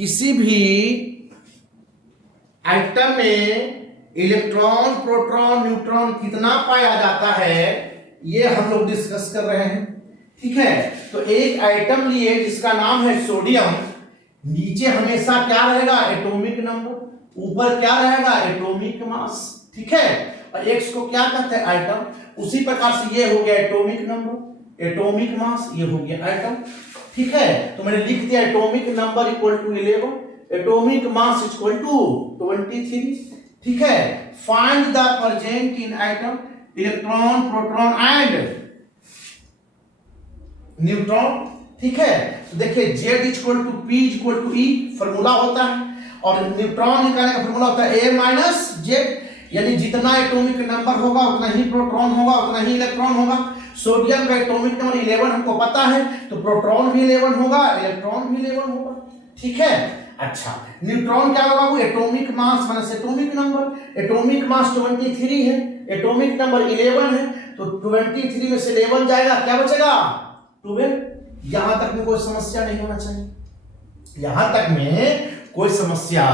किसी भी एटम में इलेक्ट्रॉन, प्रोटॉन, न्यूट्रॉन कितना पाया जाता है ये हम लोग डिस्कस कर रहे हैं। ठीक है, तो एक एटम लिए जिसका नाम है सोडियम, नीचे हमेशा क्या रहेगा? एटॉमिक नंबर, ऊपर क्या रहेगा? Atomic mass. ठीक है, और एक्स को क्या कहते हैं? एटम। उसी प्रकार से ये हो गया एटॉमिक नंबर, एटॉमिक मास, ये हो गया एटम। ठीक है, तो मैंने लिख दिया atomic number equal to 11, atomic mass equal to 23। ठीक है, find the present in atom electron, proton and neutron. ठीक है, तो देखिए Z equal to P equal to E formula होता है, और न्यूट्रॉन निकालने का फॉर्मूला होता है A माइनस Z, यानी जितना एटॉमिक नंबर होगा उतना ही प्रोटॉन होगा, उतना ही इलेक्ट्रॉन होगा। सोडियम का एटॉमिक नंबर 11 हमको पता है, तो प्रोटॉन भी 11 होगा, इलेक्ट्रॉन भी 11 होगा। ठीक है, अच्छा न्यूट्रॉन क्या होगा? वो atomic mass minus atomic number. Atomic mass 23 है, एटॉमिक नंबर 11 है, तो 23 में से 11 जाएगा, क्या बचेगा? 12। यहां तक में कोई समस्या नहीं होना चाहिए, यहां तक में कोई समस्या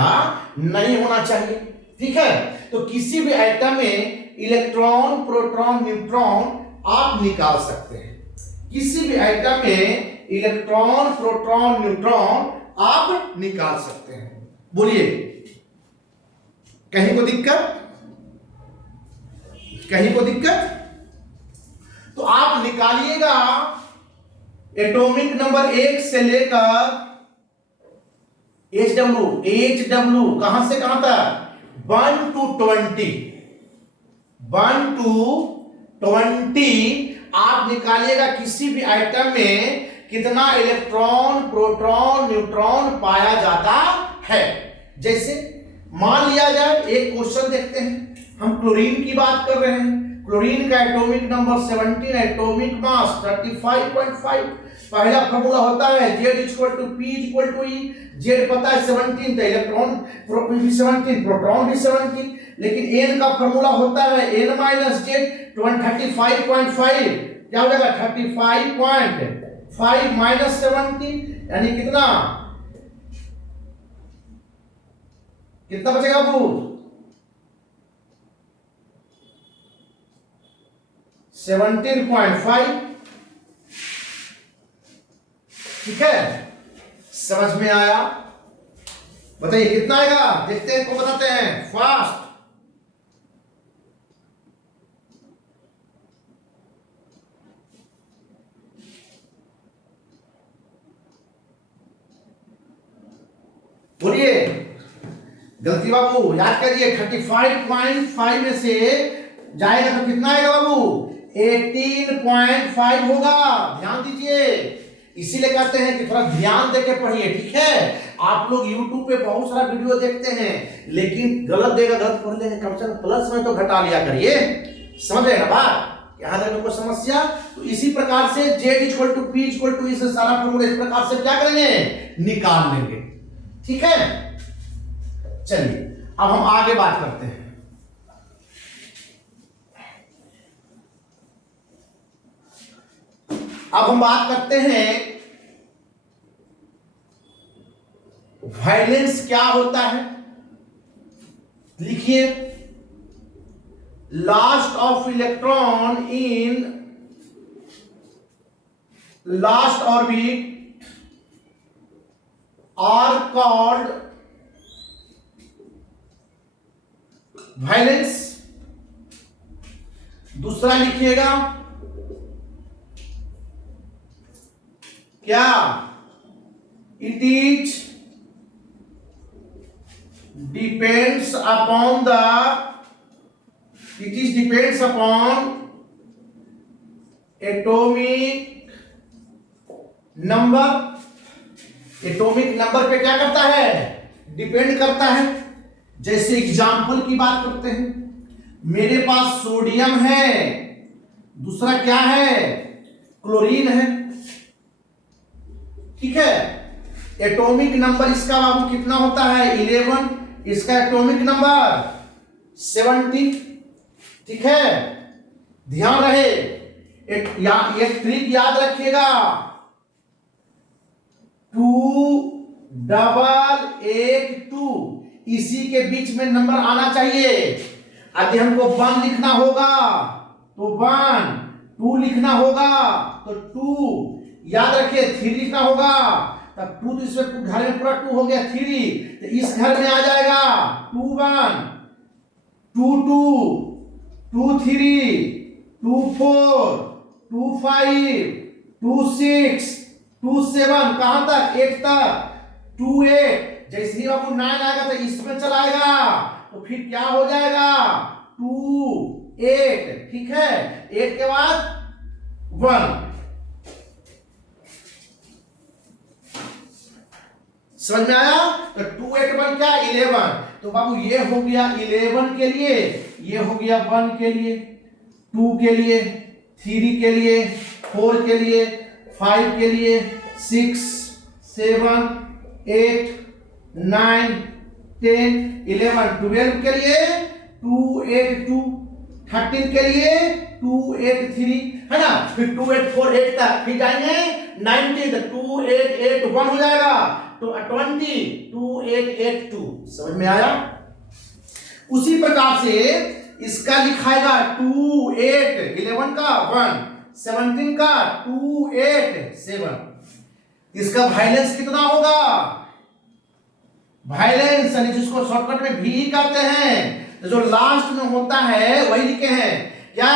नहीं होना चाहिए। ठीक है, तो किसी भी एटम में इलेक्ट्रॉन, प्रोटॉन, न्यूट्रॉन आप निकाल सकते हैं। किसी भी एटम में इलेक्ट्रॉन, प्रोटॉन, न्यूट्रॉन आप निकाल सकते हैं। बोलिए, कहीं को दिक्कत? कहीं को दिक्कत? तो आप निकालिएगा एटॉमिक नंबर 1 से लेकर HW कहां से कहां तक? 1 to 20, 1 to 20 आप निकालिएगा किसी भी आइटम में कितना इलेक्ट्रॉन, प्रोटॉन, न्यूट्रॉन पाया जाता है। जैसे मान लिया जाए, एक क्वेश्चन देखते हैं, हम क्लोरीन की बात कर रहे हैं। क्लोरीन का एटॉमिक नंबर 17, एटॉमिक मास 35.5। पहला फॉर्मूला होता है Z equal to P equal to E। Z पता है 17, तो इलेक्ट्रॉन भी 17, प्रोटॉन भी 17, लेकिन N का फॉर्मूला होता है N माइनस Z 35.5। क्या हो जाएगा? 35.5 माइनस 17, यानी कितना? कितना बचेगा वो? 17.5। ठीक है, समझ में आया? बताइए कितना आएगा? देखते हैं, को बताते हैं फास्ट। बोलिए, गलती बाबू याद करिए, 35.5 में से जाएगा तो कितना आएगा बाबू? 18.5 होगा। ध्यान दीजिए, इसीलिए कहते हैं कि थोड़ा ध्यान देके पढ़िए। ठीक है, आप लोग YouTube पे बहुत सारा वीडियो देखते हैं, लेकिन गलत देगा, गलत पढ़ लेंगे, कम से कम प्लस में तो घटा लिया करिए। समझ रहे ना बात? यहां तक कोई समस्या? तो इसी प्रकार से Z equal to P equal to इस सारा फॉर्मूला इस प्रकार से क्या करेंगे? निकाल लेंगे। ठीक है, चलिए अब हम आगे बात करते हैं। अब हम बात करते हैं वैलेंस क्या होता है। लिखिए, last of electron in last orbit are called valence. दूसरा लिखिएगा क्या? It is depends upon atomic number. Atomic number पे क्या करता है? डिपेंड करता है। जैसे एग्जाम्पल की बात करते हैं, मेरे पास सोडियम है, दूसरा क्या है? क्लोरीन है। ठीक है, एटॉमिक नंबर इसका बाबू कितना होता है? 11। इसका एटॉमिक नंबर 70। ठीक है, ध्यान रहे, एक ट्रिक याद रखिएगा, 2 डबल 8 2, इसी के बीच में नंबर आना चाहिए। यदि हमको 1 लिखना होगा तो 1, 2 लिखना होगा तो 2, याद रखिए 3 लिखना होगा तब 2, तो इसमें घर में पूरा 2 हो गया 3, तो इस घर में आ जाएगा 2 1, 2 2, 2 3, 2 4, 2 5, 2 6, 2 7, कहां तक 8 तक, 2 8। जैसे ही आपको 9 आएगा तो इसमें चलाएगा तो फिर क्या हो जाएगा 2 8, ठीक है। 8 के बाद 1, समझ में आया। तो 2 8 1 क्या 11, तो बाबू ये हो गया 11 के लिए, ये हो गया 1 के लिए, 2 के लिए, 3 के लिए, 4 के लिए, 5 के लिए, 6 7 8 9 10 11 12 के लिए 2 8 2, 13 के लिए 2 8 3, है ना। फिर 2 8 4 8 तक, फिर जाएंगे 90, तो 2 8 8 1 हो जाएगा तो 20 2 8 8 2, समझ में आया। उसी प्रकार से इसका लिखाएगा 2 8 11 का 1, 17 का 2 8 7, इसका वायलेंस कितना होगा, वायलेंस यानी जिसको शॉर्टकट में भी कहते हैं, तो जो लास्ट में होता है वही लिखे हैं क्या,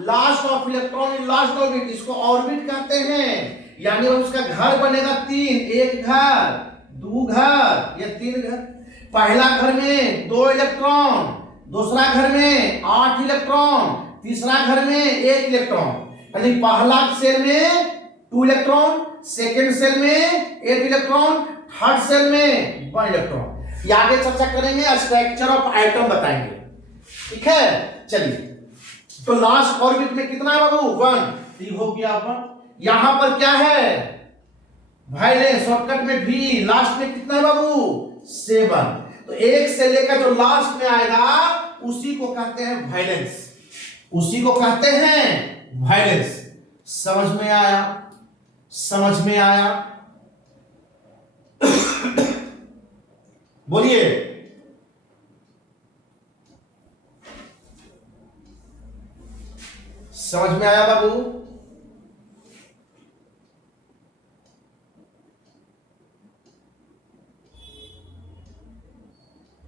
last of electron in last orbit, इसको ऑर्बिट कहते हैं। यानी उसका घर बनेगा 3, एक घर, 2 घर या 3 घर। पहला घर में 2 इलेक्ट्रॉन, दूसरा घर में 8 इलेक्ट्रॉन, तीसरा घर में 1 इलेक्ट्रॉन। यानी पहला सेल में 2 इलेक्ट्रॉन, सेकेंड सेल में 8 इलेक्ट्रॉन, थर्ड सेल में 1 इलेक्ट्रॉन। ये आगे चर्चा करेंगे, स्ट्रक्चर ऑफ एटम बताएंगे, ठीक है। चलिए, तो लास्ट ऑर्बिट में कितना है बाबू 1, ये हो गया 1। यहां पर क्या है वायलेंस, शॉर्टकट में भी लास्ट में कितना है बाबू 7, तो एक से लेकर जो लास्ट में आएगा उसी को कहते हैं वायलेंस, उसी को कहते हैं वायलेंस। समझ में आया, समझ में आया, बोलिए। समझ में आया बाबू।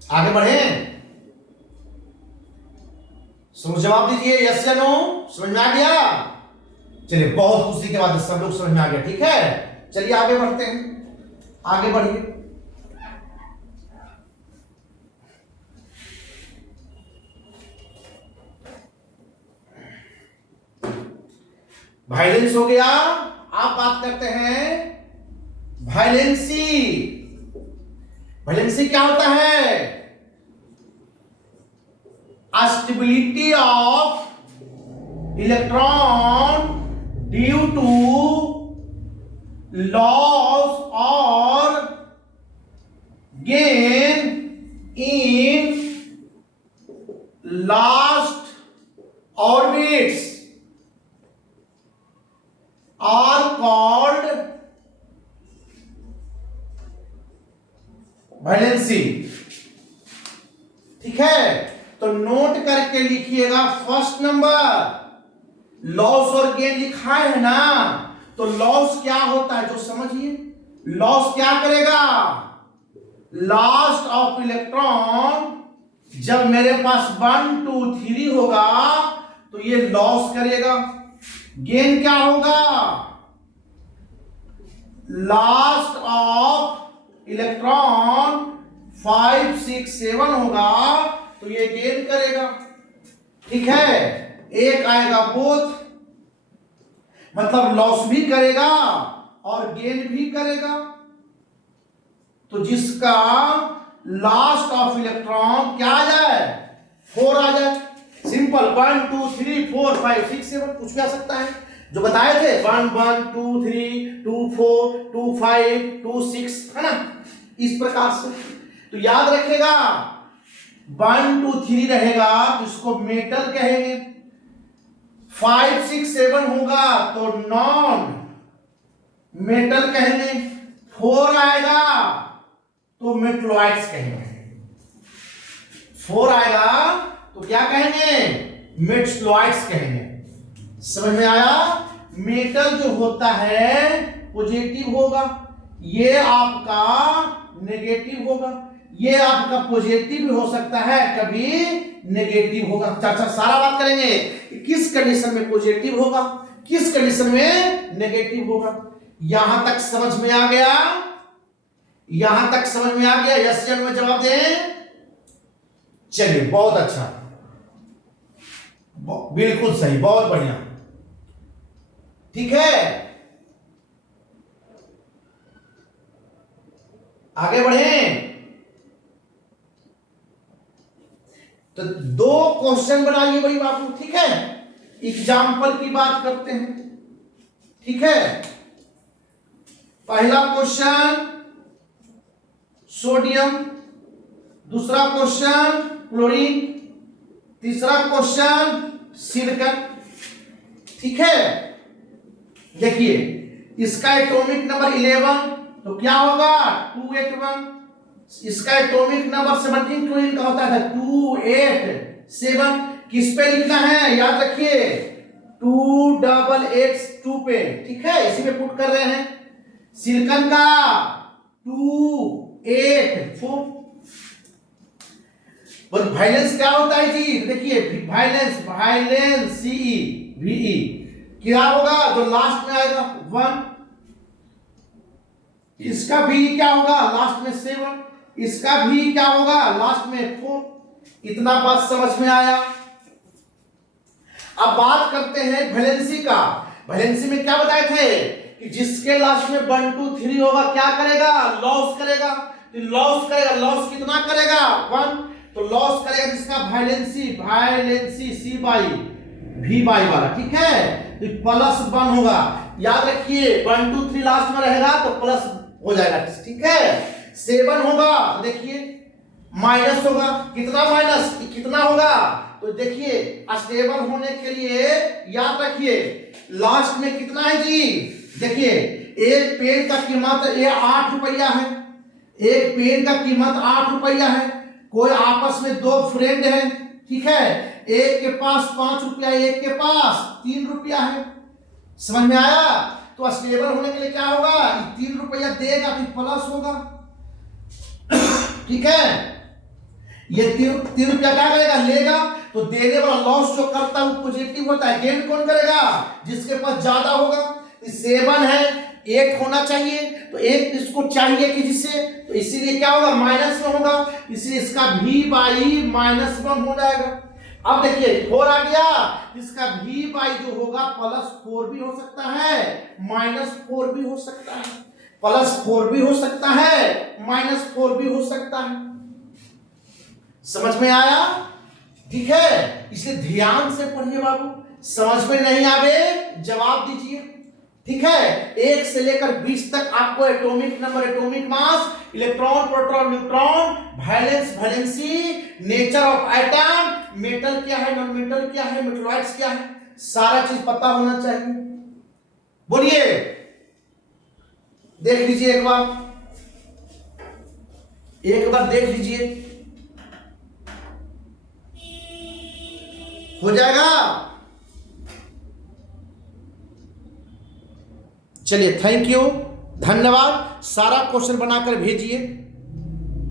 आगे बढ़े, जवाब दीजिए यस या नो, समझ में आ गया। चलिए, बहुत खुशी के बाद सब लोग समझ में आ गया, ठीक है। चलिए आगे बढ़ते हैं, आगे बढ़िए। वायलेंस हो गया। आप बात करते हैं वायलेंसी। वायलेंसी क्या होता है, stability of electron due to loss और gain in last orbits are called valency, ठीक है। तो नोट करके लिखिएगा, फर्स्ट नंबर लॉस और गेन लिखा है ना, तो लॉस क्या होता है जो समझिए, लॉस क्या करेगा, लास्ट ऑफ इलेक्ट्रॉन जब मेरे पास 1 2 3 होगा तो ये लॉस करेगा। गेन क्या होगा, लास्ट ऑफ इलेक्ट्रॉन 5 6 7 होगा तो ये गेन करेगा, ठीक है। एक आएगा बोथ, मतलब लॉस भी करेगा और गेन भी करेगा। तो जिसका लास्ट ऑफ इलेक्ट्रॉन क्या आ जाए 4 आ जाए, सिंपल 1 2 3 4 5 6 7 कुछ भी आ सकता है जो बताए थे 1 1 2 3 2 4 2 5 2 6, है ना, इस प्रकार से। तो याद रखेगा 1 2 3 रहेगा तो इसको मेटल कहेंगे, 5 6 7 होगा तो नॉन मेटल कहेंगे, 4 आएगा तो मेटलॉइड्स कहेंगे। 4 आएगा तो क्या कहेंगे? मेटलॉइड्स कहेंगे। समझ में आया? मेटल जो होता है पॉजिटिव होगा, ये आपका नेगेटिव होगा, ये आपका पॉजिटिव भी हो सकता है, कभी नेगेटिव होगा। अच्छा, सारा बात करेंगे कि किस कंडीशन में पॉजिटिव होगा, किस कंडीशन में नेगेटिव होगा। यहां तक समझ में आ गया? यहां तक समझ में आ गया? यस या नो में जवाब दें। चलिए, बहुत अच्छा, बिल्कुल सही, बहुत बढ़िया। ठीक है, आगे बढ़े। तो 2 क्वेश्चन बनाइए बड़ी बाबू। ठीक है, एग्जाम्पल की बात करते हैं। ठीक है, पहला क्वेश्चन सोडियम, दूसरा क्वेश्चन क्लोरीन, तीसरा क्वेश्चन सिलिकॉन। ठीक है, देखिए इसका एटॉमिक नंबर 11, तो क्या होगा? 281। इसका एटॉमिक नंबर 17 क्लोरीन का होता है 287। किस पे लिखना है? याद रखिए 2882 पे। ठीक है, इसी में पुट कर रहे हैं। सिलिकॉन का 284। और वाइलेंस क्या होता है जी? देखिए वाइलेंस सीई वीई क्या होगा? जो लास्ट में आएगा 1। इसका भी क्या होगा? लास्ट में 7। इसका भी क्या होगा? लास्ट में 4। इतना बात समझ में आया? अब बात करते हैं वैलेंसी का। वैलेंसी में क्या बताए थे कि जिसके लास्ट में 1 2 3 होगा क्या करेगा? लॉस करेगा। तो लॉस करेगा, लॉस कितना करेगा? 1। तो लॉस करेगा जिसका वाइलेंसी सी बाई वी बाई वाला। ठीक है, तो +1 होगा। याद रखिए 1 2 3 लास्ट में रहेगा तो प्लस हो जाएगा। ठीक है, 7 होगा तो देखिए माइनस होगा। कितना माइनस? कितना होगा? तो देखिए स्टेबल होने के लिए याद रखिए लास्ट में कितना है जी? देखिए एक पेन का कीमत ये 8 रुपया है। एक पेन का कीमत 8 रुपया है। कोई आपस में 2 फ्रेंड है। ठीक है, एक के पास 5 रुपया, एक के पास 3 रुपया है। समझ में आया? तो स्टेबल होने के लिए क्या होगा? 3 रुपया देगा तो प्लस होगा। ठीक है, ये 3 रुपया क्या करेगा? लेगा। तो देने वाला लॉस जो करता है वो पॉजिटिव होता है। गेन कौन करेगा? जिसके पास ज्यादा होगा। 7 है, 8 होना चाहिए, तो 1 इसको चाहिए कि जिससे, तो इसीलिए क्या होगा? माइनस में होगा। इसलिए इसका भी बाई -1 हो जाएगा। अब देखिए 4 आ गया, इसका भी बाई जो होगा +4 भी हो सकता है, -4 भी हो सकता है, +4 भी हो सकता है, -4 भी हो सकता है। समझ में आया? ठीक है, इसलिए ध्यान से पढ़िए बाबू। समझ में नहीं आवे जवाब दीजिए। ठीक है, 1 से लेकर 20 तक आपको atomic number, atomic mass, electron, proton, neutron, valence, valency, nature of atom, metal क्या है, नॉन मेटल क्या है, मेटलॉइड्स क्या है, सारा चीज पता होना चाहिए। बोलिए, देख लीजिए एक बार देख लीजिए, हो जाएगा। चलिए, थैंक यू, धन्यवाद। सारा क्वेश्चन बनाकर भेजिए।